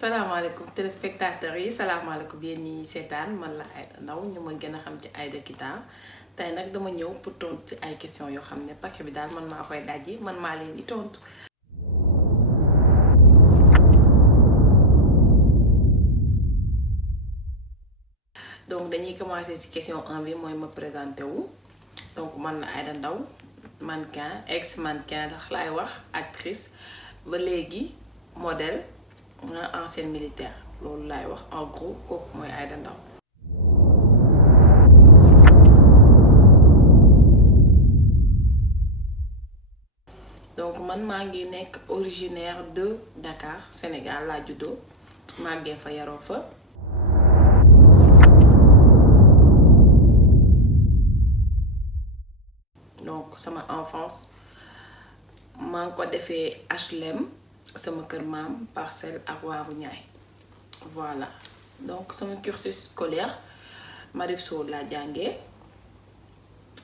salaamaaleykum téléspectateurs yi salaamaaleykum yéen ñi seetaan man la Aïda Ndao ñu ma gën a xam ci Aïda Kita tey nag dama ñëw pour tontu ci ay questions yoo xam ne paquet bi daal man maa koy dajji man maa leen di tontu. donc dañuy commencer ci question 1 bi mooy ma présenté wu donc man la Aïda Ndao mannequin ex mannequin ndax laay wax actrice ba léegi modèle. Ancienne militaire loolu laay wax en gros kooku mooy Aïda Ndao donc man maa ngi nekk originaire de Dakar Sénégal laa juddoo màggee fa yaroo fa donc sama enfance maa ngi ko defee HLM sama kër maam Parcelles ak Waaru Ñaay voilà donc sama cursus scolaire Marib Sow laa jàngee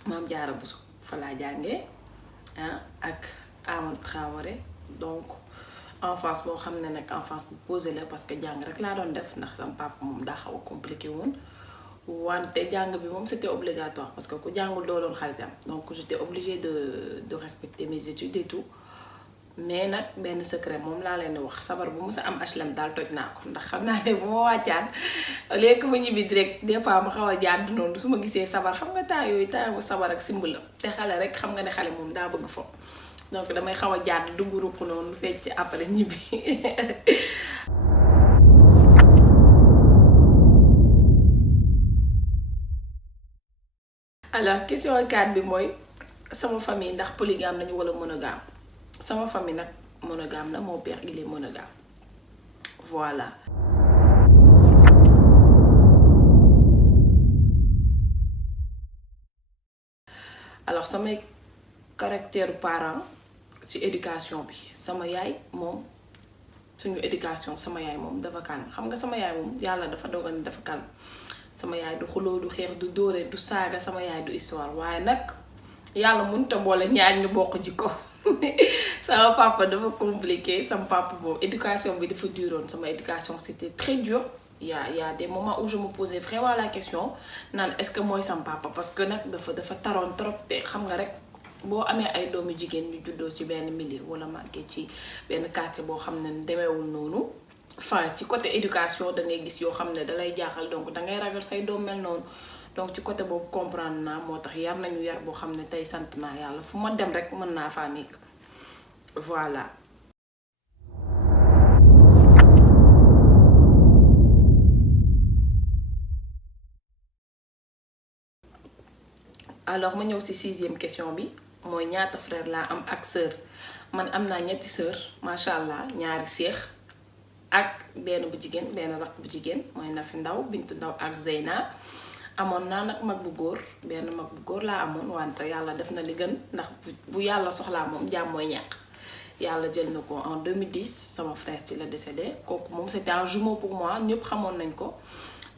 Maam Jaara Buso fa laa jàngee ak Amadou Traoré donc enfance boo xam ne nag enfance bu posé la parce que jàng rek laa doon def ndax sama papa moom daa xaw a compliqué woon wante jàng bi moom c'était obligatoire parce que ku jàngul doo doon xaritam donc j'étais obligée de respecter mes études et tout mais nag benn secret moom laa leen di wax sabar bu musa am HLM daal toj naa ko ndax xam naa ne bu ma wàccaan léegi ma ñibbi direct des fois ma xaw a jàdd noonu su ma gisee sabar xam nga temps yooyu temps sabar ak simb la te xale rek xam nga ne xale moom daa bëgg fo donc damay xaw a jàdd dugg rupp noonu fecc après ñibbi alors question 4 bi mooy sama famille ndax polygame lañu wala monogame sama famille nag monogame la mon père il est monogame voilà. alors samay caractère parent ci éducation bi sama yaay moom suñu éducation sama yaay moom dafa calme xam nga sama yaay moom yàlla dafa dogal ni dafa calme sama yaay du xuloo du xeex du dóore du saaga sama yaay du histoire waaye nag yàlla mënut a boole ñaar ñu bokk jikko sama papa dafa compliqué sama papa bon éducation bi dafa duroon sama éducation c'était très dur y a des moments où je me posais vraiment la question naan est-ce que mooy sama papa parce que nag dafa taroon trop te xam nga rek boo amee ay doomu jigéen ñu juddoo ci benn milieu wala màggee ci benn quartier boo xam ne demeewul noonu enfin ci côté éducation da ngay gis yoo xam ne dalay jaaxal donc dangay ragal say doom mel noonu donc ci côté boobu comprendre naa moo tax yar nañu yar boo xam ne tey sant naa yàlla fu ma dem rek mën naa faa nekk voilà. alors ma ñëw ci 6e question bi mooy ñaata frère laa am ak sœur man am naa ñetti sœur macha allah ñaari seex ak benn bu jigéen benn rakk bu jigéen mooy Nafi Ndaw Bintu Ndaw ak Zeyna. amoon naa nag mag bu góor benn mag bu góor laa amoon wante yàlla def na li gën ndax bu yàlla soxlaa moom jàmm mooy ñàkk yàlla jël na ko en 2010 sama frère ci la décédé kooku moom c'était un jumeau pour moi ñëpp xamoon nañ ko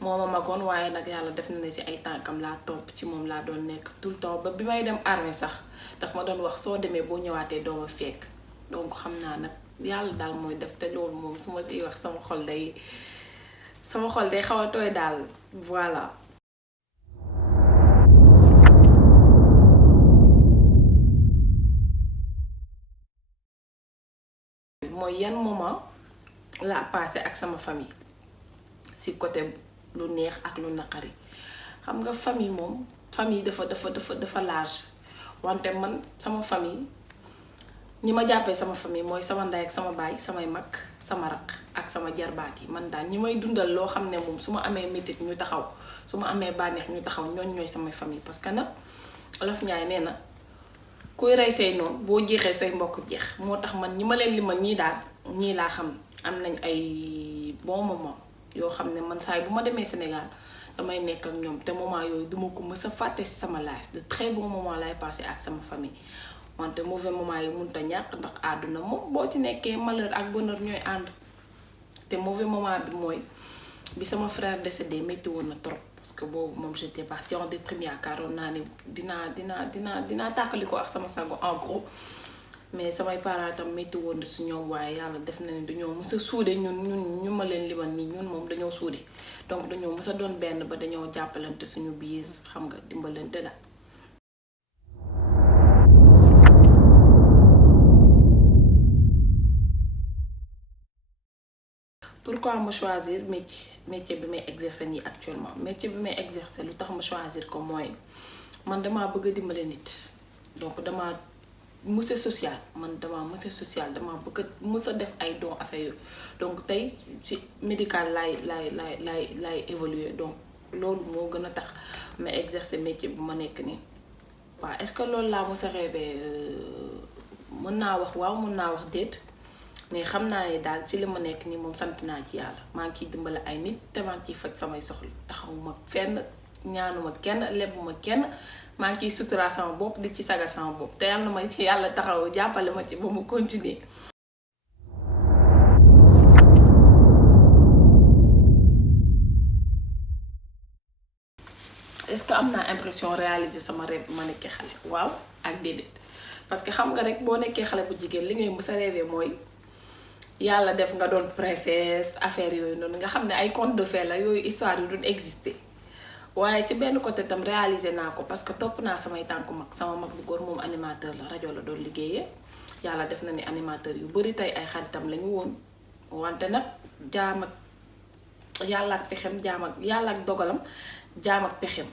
moo ma magoon waaye nag yàlla def na ne ci ay tànkam laa topp ci moom laa doon nekk tout le temps ba bi may dem armée sax daf ma doon wax soo demee boo ñëwaatee doo ma fekk donc xam naa nag yàlla daal mooy def te loolu moom su ma siy wax sama xol day xaw a tooy daal voilà. mooy yan moment laa passé ak sama famille ci côté lu neex ak lu naqari xam nga famille moom famille dafa large wante man sama famille ñi ma jàppee sama famille mooy sama ndey ak sama baay samay mag sama raq ak sama jarbaat yi man daal ñi may dundal loo xam ne moom su ma amee métit ñu taxaw su ma amee bànneex ñu taxaw ñooy samay famille parce que nag Olof Njaay nee na kuy rey say noonu boo jeexee say mbokk jeex moo tax man ñi ma leen limal ñii daal ñii laa xam am nañ ay bon moment yoo xam ne man saay bu ma demee Sénégal damay nekk ak ñoom te moment yooyu duma ko mës a fàtte ci sama life de très bon moment lay passé ak sama famille wante mauvais moment yi mënut a ñàkk ndax àdduna moom boo ci nekkee malheur ak bonheur ñooy ànd te mauvais moment bi mooy bi sama frère décédé métti woon na trop parce que boobu moom j'étais partie en déprime yaakaaroon naa ne dinaa tàkkali ko ak sama sago en gros mais samay parents tam métti woon si ñoom waaye yàlla def na ne dañoo mës a suude ñun ñu ma leen limal nii ñun moom dañoo suude donc dañoo mës a doon benn ba dañoo jàppalante suñu biir xam nga dimbalante la. Pourquoi ma choisir métier bi may exercer nii actuellement métier bi may exercer lu tax ma choisir ko mooy man damaa bëgg a dimbale nit donc damaa mës a social damaa bëgg a mës a def ay dons affaire yooyu donc tey ci médical laay évoluer donc loolu moo gën a tax ma exercer métier bi ma nekk nii. waaw est-ce que loolu laa mës a rêvé mën naa wax waaw mën naa wax déet. mais xam naa ne daal ci li ma nekk nii moom sant naa ci yàlla maa ngi ciy dimbale ay nit te maa ngi ciy faj samay soxla taxawuma fenn ñaanuma kenn lebuma kenn maa ngi ciy sutura sama bopp di ci sagal sama bopp te yàlla na ma ci yàlla taxaw jàppale ma ci ba mu continuer. est-ce que am naa impression réaliser sama rêve ma nekkee xale waaw ak déedéet parce que xam nga rek boo nekkee xale bu jigéen li ngay mës a rêver mooy. yàlla def nga doon princesse affaire yooyu noonu nga xam ne ay conte de fées la yooyu histoire yu doon exister waaye ci benn côté tam réaliser naa ko parce que topp naa samay tànku mag sama mag bu góor moom animateur la rajo la doon liggéeyee yàlla def na ni animateur yu bari tey ay xaritam lañu woon wante nag jaam ak yàlla ak pexem yàlla ak dogalam jaam ak pexem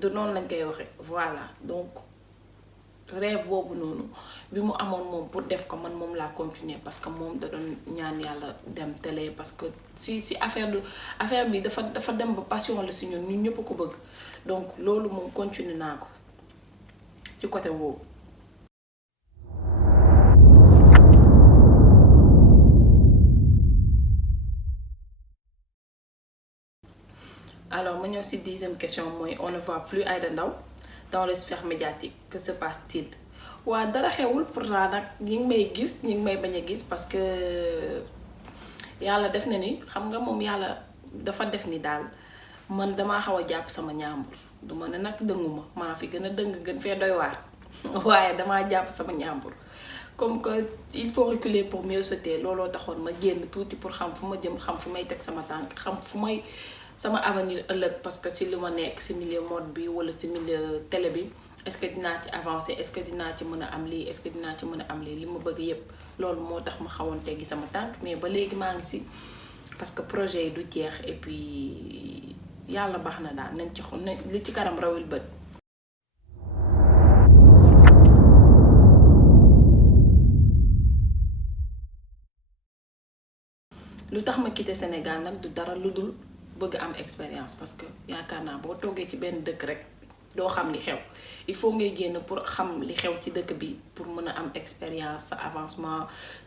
du noonu lañ koy waxe voilà donc rêve boobu noonu bi mu amoon moom pour def ko man moom laa continuer parce que moom da doon ñaan yàlla dem télé parce que si affaire bi dafa dem ba passion la si ñun ñëpp ko bëgg donc loolu moom continuer naa ko ci côté boobu. alors ma ñëw si 10e question mooy on ne voit plus Aïda Ndao dans les sphères médiatiques que se passe-t-il. waa dara xewul pourtant nag ñi ngi may gis ñi ngi may bañ a gis parce que yàlla def na ni xam nga moom yàlla dafa def ni daal man damaa xaw a jàpp sama ñaambur du ma ne nag dënguma maa fi gën a dëng gën fee doy waar waaye damaa jàpp sama ñaambur comme que il faut reculer pour mieux sauter looloo taxoon ma génn tuuti pour xam fu ma jëm xam fu may teg sama tànk xam fu may sama avenir ëllëg parce que si lu ma nekk si milieu mode bi wala si milieu télé bi est-ce que dinaa ci avancer est-ce que dinaa ci mën a am lii est-ce que dinaa ci mën a am lii li ma bëgg yépp loolu moo tax ma xawoon teggi sama tànk mais ba léegi maa ngi si parce que projet yi du jeex et puis yàlla baax na daal nañ ci xool li ci kanam rawil bët. lu tax ma quitté Sénégal nag du dara lu dul bëgg am expérience parce que yaakaar naa boo toogee ci benn dëkk rek doo xam li xew il faut ngay génn pour xam li xew ci dëkk bi pour mën a am expérience sa avancement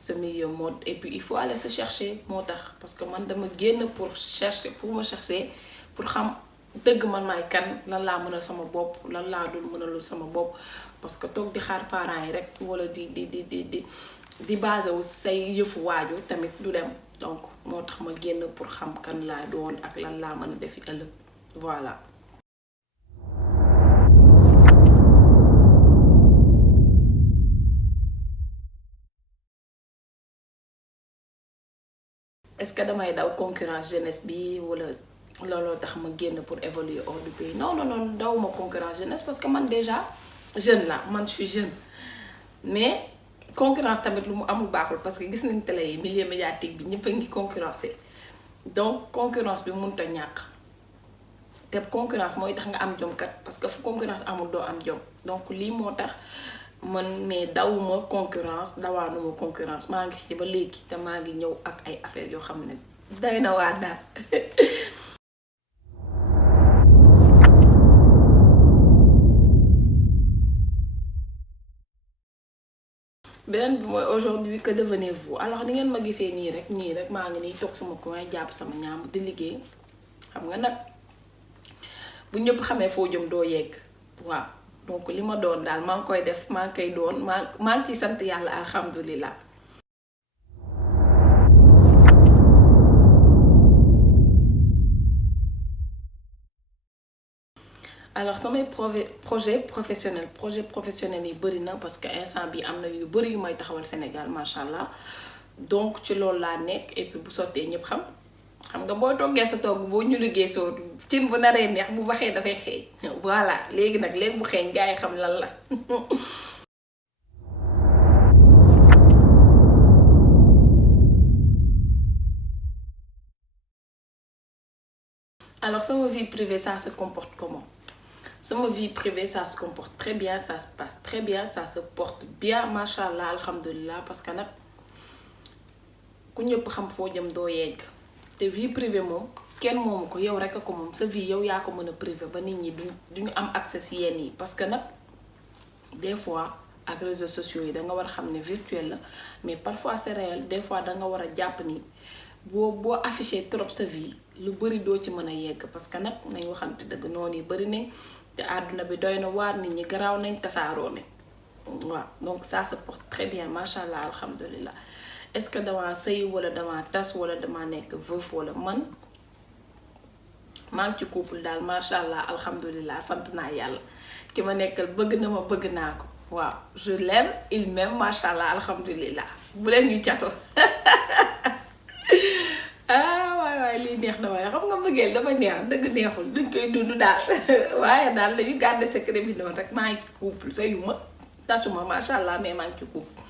sa milieu mode et puis il faut aller se chercher moo tax parce que man dama génn pour chercher pour xam dëgg man maay kan lan laa mënal sama bopp lan laa dul mënalul sama bopp parce que toog di xaar parents yi rek wala di basé wu say yëfu waaju tamit du dem donc moo tax ma génn pour xam kan laa doon ak lan laa mën a defi ëllëg voilà. est-ce que damay daw concurrence jeunesse bi wala looloo tax ma génn pour évoluer hors du pays non dawuma concurrence jeunesse parce que man déjà jeune la man je suis jeune mais concurrence tamit lu mu amul baaxul parce que gis nañ télé yi milieu médiatique bi ñëpp a ngi concurrencer donc concurrence bi mënut a ñàkk te concurrence mooy tax nga am jom kat parce que fu concurrence amul doo am jom donc lii moo tax man mais dawuma concurrence dawaanuma concurrence maa ngi ci ba léegi te maa ngi ñëw ak ay affaires yoo xam ne day na waa daal. beneen bi mooy aujourd'hui que devenez-vous alors ni ngeen ma gisee nii rek maa ngi nii toog sama coin jàpp sama ñaam di liggéey xam nga nag bu ñëpp xamee foo jëm doo yegg waaw donc li ma doon daal maa ngi koy def maa ngi koy doon maa ngi ciy sant yàlla alhamdulilah. alors samay projet professionnel yi bëri na parce que instant bi am na yu bëri yu may taxawal Sénégal macha allah donc ci loolu laa nekk et puis bu sottee ñëpp xam nga boo toggee sa togg boo ñu liggéey soo cin bu naree neex bu baxee dafay xeeñ voilà léegi bu xeeñ gaa yi xam lan la. alors sama vie privée ça se comporte comment? Sama vie privée ça se comporte très bien, ça se passe très bien, ça se porte bien machallah alhamdulillah parce que nag ku ñëpp xam foo jëm doo yegg te vie privée moom kenn moomu ko yow rek a ko moom sa vie yow yaa ko mën a privé ba nit ñi duñu am accès si yenn yi parce que nag des fois ak réseaux sociaux yi da nga war a xam ne virtuel la mais parfois c'est réel des fois da nga war a jàpp ni boo affiché trop sa vie lu bëri doo ci mën a yegg parce que nag nañ waxante dëgg noonu yi bëri nañ te àdduna bi doy na waar nit ñi garaaw nañ tasaaroo nañ waaw donc ça se porte très bien macha allah alhamdulilah est-ce que dama sëy wala dama tas wala dama nekk veuf wala man maa ngi ci couple daal macha allah alhamdulilah sant naa yàlla ki ma nekkal bëgg na ma bëgg naa ko waaw je l'aime il m'aime macha allah alhamdulilah bu leen ñu cato waay lii neex na waaye xam nga bëggeel dafa neex dëgg neexul duñ koy dund daal waaye daal dañu garder secret bi noonu rek maa ngi ci couple sëyuma tasuma macha allah mais maa ngi ci couple.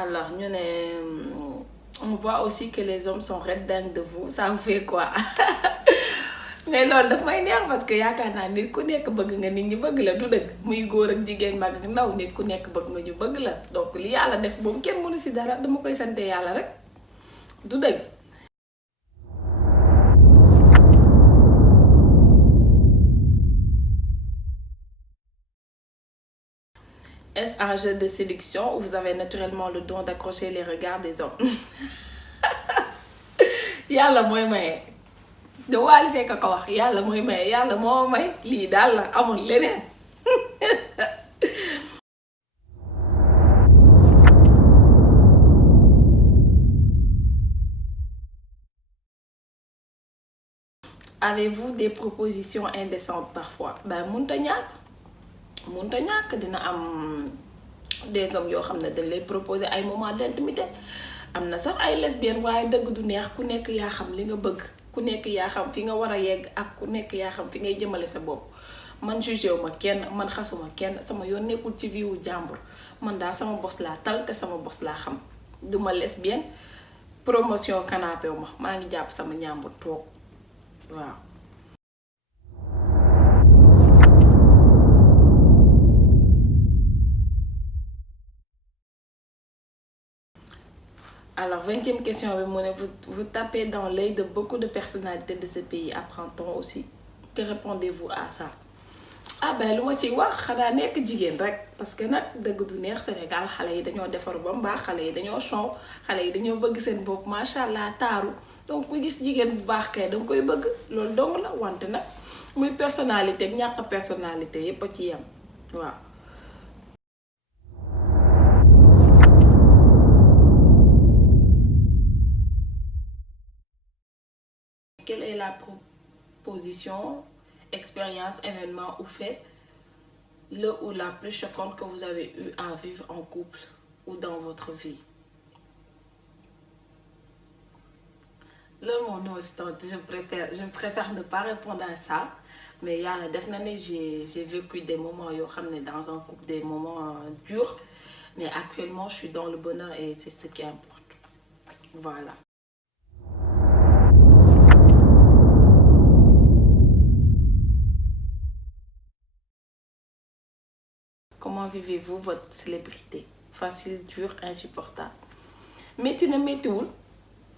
alors ñu ne on voit aussi que les hommes sont red dingues de vous ça vous fait quoi? mais loolu daf may neex parce que yaakaar naa nit ku nekk bëgg nga nit ñi bëgg la du dëgg muy góor ak jigéen mag ak ndaw nit ku nekk bëgg nga ñu bëgg la donc li yàlla def moom kenn mënu si dara dama koy sante yàlla rek du dëgg. Est-ce un jeu de séduction ou vous avez naturellement le don d'accrocher les regards des hommes? yàlla mooy maye. de Wally Seck ko wax yàlla mooy maye yàlla moo may lii daal la amul leneen. Avez-vous des propositions indécentes parfois? Ben munta ñàkk dina am des hommes yoo xam ne dañ lay proposer ay moments d'intimité am na sax ay lesbiennes waaye dëgg du neex ku nekk yaa xam li nga bëgg ku nekk yaa xam fi nga war a yegg ak ku nekk yaa xam fi ngay jëmale sa bopp man jugé wu ma kenn man xasuma kenn sama yoon nekkul ci vie wu jàmbur man daal sama bos laa tal te sama bos laa xam duma lesbienne promotion canapé wu ma maa ngi jàpp sama ñàmbur toog waaw. Alors, 20e question, vous tapez dans l'œil de beaucoup de personnalités de ce pays. Apprend-on aussi? Que répondez-vous à ça? Ah ben, lu ma ci wax xanaa nekk jigéen rek parce que nag dëgg du neex Sénégal xale yi dañoo defar ba mbaax xale yi dañoo son xale yi dañoo bëgg seen bopp macha allah taaru donc ku gis jigéen bu baax kay danga koy bëgg loolu dong la wante nag muy personnalité ak ñàkk personnalité yépp a ci yem waaw. Quelle est la proposition, expérience, événement ou fait le ou la plus choquante que vous avez eu à vivre en couple ou dans votre vie? Le mot non, je préfère ne pas répondre à ça. Mais yàlla def na ne j'ai vécu des moments yoo xam ne dans un couple des moments durs. Mais actuellement, je suis dans le bonheur et c'est ce qui importe. Voilà. Comment vivez-vous votre célébrité? Facile, dur, insupportable. Métti na méttiwul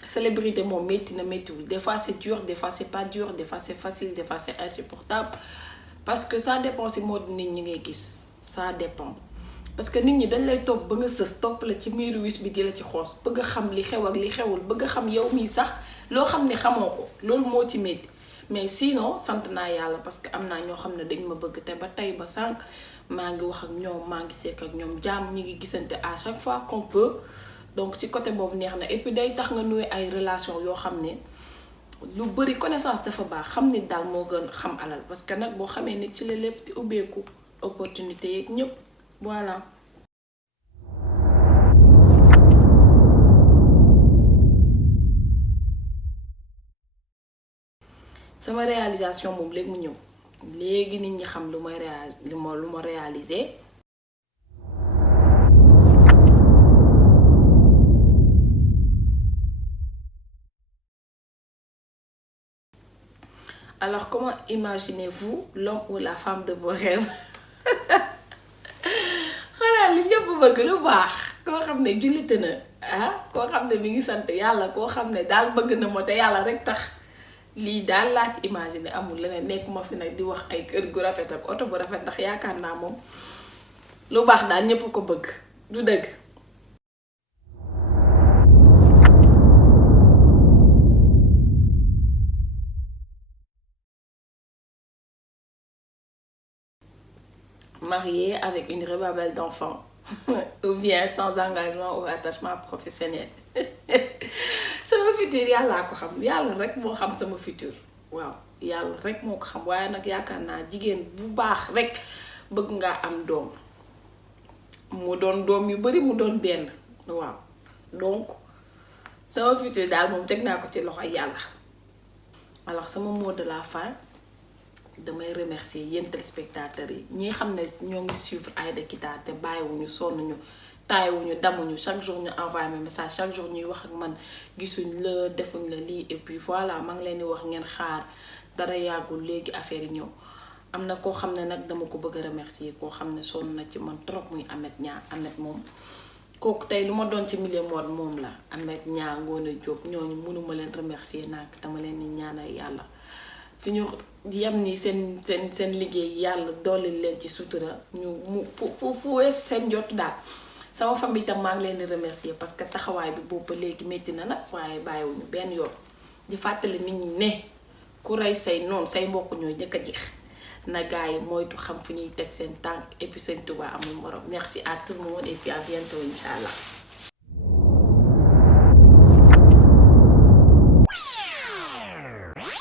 célébrité moom métti na méttiwul des fois c'est dur des fois c'est pas dur des fois c'est facile des fois c'est insupportable parce que ça dépend si mode nit ñi ngay gis ça dépend parce que nit ñi dañ lay topp ba nga sës topp la ci miiru wis bi di la ci xoos bëgg a xam li xew ak li xewul bëgg a xam yow mii sax loo xam ne xamoo ko loolu moo ci métti mais sinon sant naa yàlla parce que am naa ñoo xam ne dañ ma bëgg te ba tey ba sànq maa ngi wax ak ñoom maa ngi sekk ak ñoom jàmm ñi ngi gisante à chaque fois qu'on peut donc ci côté boobu neex na et puis day tax nga nuyu ay relation yoo xam ne lu bari connaissance dafa baax xam nit daal moo gën xam alal parce que nag boo xamee nit ci la lépp di ubbeeku opportunité yeeg ñëpp voilà. sama réalisation moom léegi mu ñëw léegi nit ñi xam lu ma réalisé. Alors comment imaginez-vous l'homme ou la femme de vos rêves? xanaa li ñëpp bëgg lu baax koo xam ne jullite na koo xam ne mi ngi sant yàlla koo xam ne daal bëgg na moo te yàlla rek tax lii daal laa ci imaginer amul leneen nekk ma fi nag di wax ay kër gu rafet ak oto bu rafet ndax yaakaar naa moom lu baax daal ñëpp ko bëgg du dëgg. Marié avec une ribambelle d'enfants ou bien sans engagement ou attachement professionnel. sama futur yàllaa ko xam yàlla rek moo xam sama futur waaw yàlla rek moo ko xam waaye nag yaakaar naa jigéen bu baax rek bëgg ngaa am doom mu doon doom yu bari mu doon benn waaw donc sama futur daal moom teg naa ko ci loxo yàlla. alors sama mot de la fin damay remercier yéen téléspectateurs yi ñi xam ne ñoo ngi suivre Aïda Kita te bàyyiwuñu sonnuñu taayuñu damuñu chaque jour ñu envoyé mes message chaque jour ñuy wax ak man gisuñ la defuñ la lii et puis voilà maa ngi leen di wax ngeen xaar dara yàggul léegi affaire yi ñëw. am na koo xam ne nag dama ko bëgg a remercier koo xam ne sonn na ci man trop muy Ameth Niang. Ameth moom kooku tey lu ma doon ci milieu mode moom la Ameth Niang Ngoné Diop ñooñu mënuma leen remercier nag dama leen di ñaanal yàlla fi ñu yem ni seen liggéey yàlla dolli leen ci sutura ñu mu fu weesu seen jot daal. sama famille tam maa ngi leen di remercier parce que taxawaay bi boobu ba léegi métti na nag waaye bàyyiwuñu benn yoon di fàttali nit ñi ne ku rey say noonu say mbokk ñooy njëkk a jeex na gars yi moytu xam fi ñuy teg seen tànk et puis seen Tuubaa amul morom merci à tout le monde et puis à bientôt incha allah.